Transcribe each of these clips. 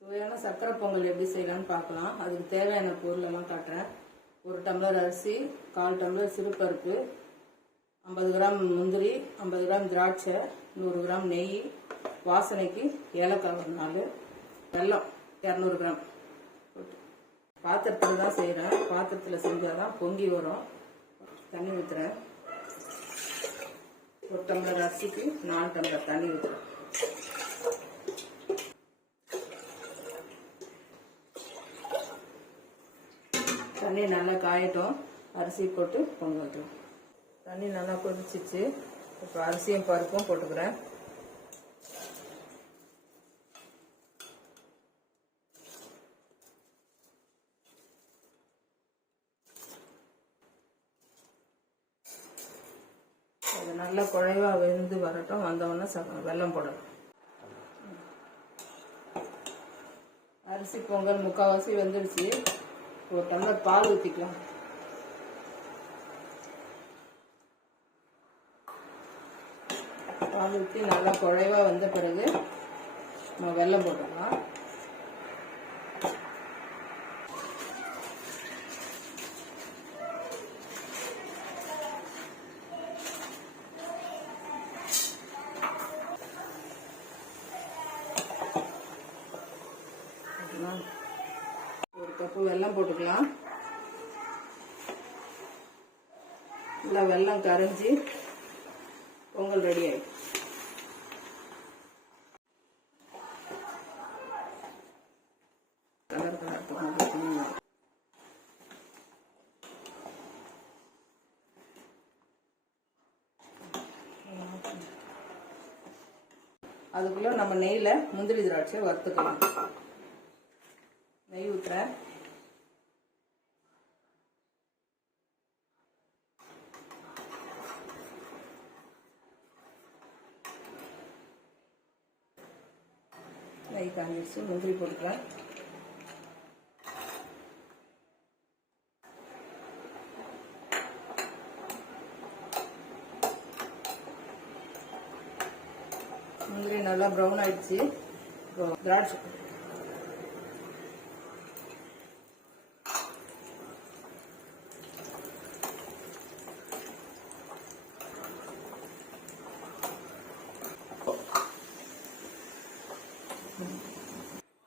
சுவையான சக்கரை பொங்கல் எப்படி செய்யலாம்னு பார்க்கலாம். அதுக்கு தேவையான பொருள் எல்லாம் காட்டுறேன். 1 டம்ளர் அரிசி, 1/4 டம்ளர் சிறுபருப்பு, 50 கிராம் முந்திரி, 50 கிராம் திராட்சை, 100 கிராம் நெய், வாசனைக்கு ஏலக்காய் 4, வெல்லம் 200 கிராம் போட்டு பாத்திரத்தில் தான் செய்கிறேன். பாத்திரத்தில் செஞ்சால் தான் பொங்கி வரும். தண்ணி ஊற்றுறேன். 1 டம்ளர் அரிசிக்கு 4 டம்ளர் தண்ணி ஊற்றுறேன். தண்ணி நல்லா காயட்டும். அரிசி போட்டு பொங்க வைக்கலாம். தண்ணி நல்லா கொதிச்சிச்சு. இப்போ அரிசியும் பருப்பும் போட்டுக்கிறேன். அது நல்லா குழைவா வெந்து வரட்டும். வந்தவொடனே வெல்லம் போடணும். அரிசி பொங்கல் முக்கால்வாசி வெந்துடுச்சு. 1 டம்ளர் பால் ஊற்றிக்கலாம். பால் ஊற்றி நல்லா குழைவா வந்த பிறகு நம்ம வெல்லம் போட்டுடலாம். ஒரு கப்பு வெல்லம் போட்டுக்கலாம். நல்லா வெல்லம் கரைஞ்சி பொங்கல் ரெடி ஆயிடும். அதுக்குள்ள நம்ம நெய்ல முந்திரி திராட்சை வறுத்துக்கலாம். நெய் ஊற்றுறேன். நெய் காஞ்சிடுச்சு. முந்திரி போட்டுக்கலாம். முந்திரி நல்லா ப்ரௌன் ஆயிடுச்சு. திராட்சை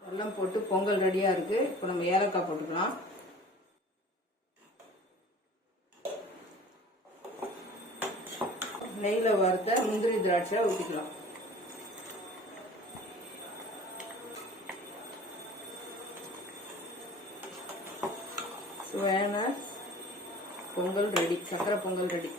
வெல்லம் போட்டு பொங்கல் ரெடியா இருக்கு. இப்போ நம்ம ஏலக்காய் போட்டுக்கலாம். நெய்ல வறுத்த முந்திரி திராட்சை ஊற்றிக்கலாம். சுவையான பொங்கல் ரெடி. சக்கரை பொங்கல் ரெடி.